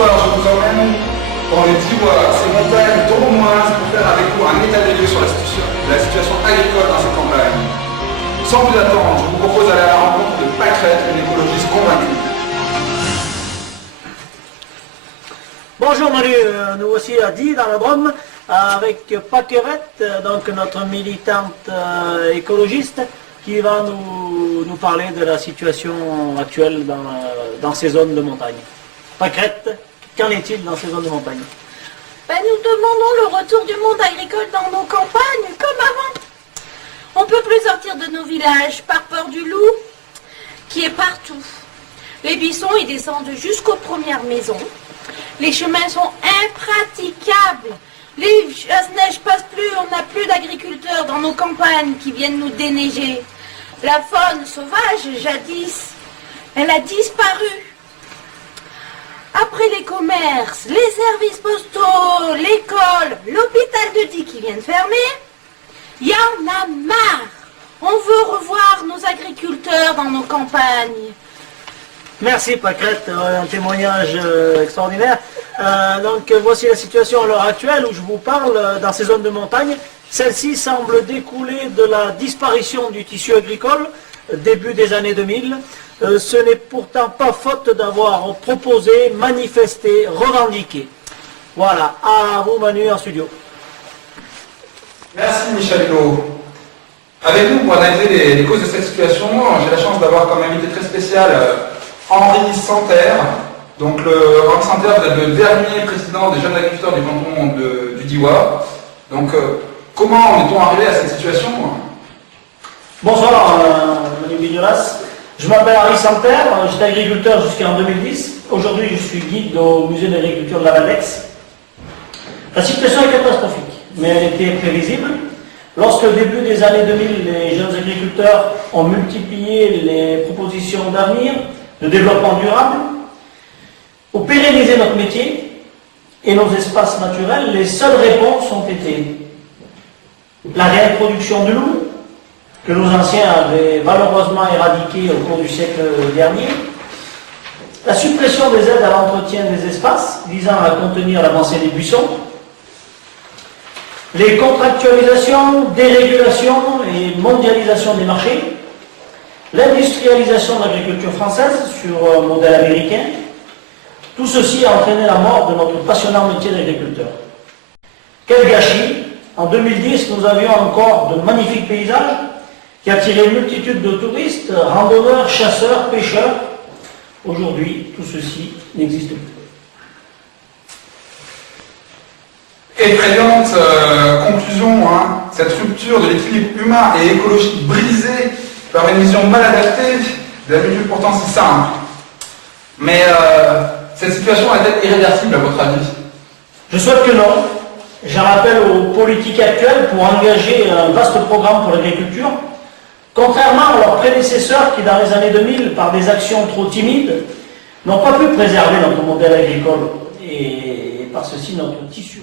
soir, je vous emmène dans les Diois, ces montagnes tournoises, pour faire avec vous un état des lieux sur la situation agricole dans ces campagnes. Sans plus attendre, je vous propose d'aller à la rencontre de Pâquerette, une écologiste convaincue. Bonjour Manu, nous voici à Die dans la Drôme avec Pâquerette, donc notre militante écologiste qui va nous parler de la situation actuelle dans ces zones de montagne. Pâquerette, qu'en est-il dans ces zones de montagne? Nous demandons le retour du monde agricole dans nos campagnes, comme avant. On ne peut plus sortir de nos villages par peur du loup, qui est partout. Les buissons, ils descendent jusqu'aux premières maisons. Les chemins sont impraticables. Les chasse-neige passent plus, on n'a plus d'agriculteurs dans nos campagnes qui viennent nous déneiger. La faune sauvage, jadis, elle a disparu. Après les commerces, les services postaux, l'école, l'hôpital de Die qui vient de fermer, il y en a marre. On veut revoir nos agriculteurs dans nos campagnes. Merci Pâquerette, un témoignage extraordinaire. Donc voici la situation à l'heure actuelle où je vous parle dans ces zones de montagne. Celle-ci semble découler de la disparition du tissu agricole début des années 2000. Ce n'est pourtant pas faute d'avoir proposé, manifesté, revendiqué. Voilà, à vous Manu en studio. Merci Michel Hulot. Avec nous pour analyser les causes de cette situation, j'ai la chance d'avoir comme invité très spécial Henri Santerre. Donc Henri Santerre, vous êtes le dernier président des jeunes agriculteurs du canton du Diois. Donc comment en est-on arrivé à cette situation? Bonsoir Manu Vignolas. Je m'appelle Henri Santerre, j'étais agriculteur jusqu'en 2010. Aujourd'hui je suis guide au musée d'agriculture de la Val-d'Aix. La situation est catastrophique, mais elle était prévisible. Lorsque au début des années 2000, les jeunes agriculteurs ont multiplié les propositions d'avenir, de développement durable, pour pérenniser notre métier et nos espaces naturels, les seules réponses ont été la réintroduction du loup, que nos anciens avaient malheureusement éradiqué au cours du siècle dernier, la suppression des aides à l'entretien des espaces visant à contenir l'avancée des buissons, les contractualisations, dérégulation et mondialisation des marchés, l'industrialisation de l'agriculture française sur un modèle américain, tout ceci a entraîné la mort de notre passionnant métier d'agriculteur. Quel gâchis! En 2010, nous avions encore de magnifiques paysages qui attiraient une multitude de touristes, randonneurs, chasseurs, pêcheurs. Aujourd'hui, tout ceci n'existe plus. Effrayante conclusion, cette rupture de l'équilibre humain et écologique brisée par une vision mal adaptée d'habitude pourtant si simple. Mais cette situation est-elle irréversible à votre avis? Je souhaite que non. J'en rappelle aux politiques actuelles pour engager un vaste programme pour l'agriculture, contrairement à leurs prédécesseurs qui, dans les années 2000, par des actions trop timides, n'ont pas pu préserver notre modèle agricole et par ceci notre tissu.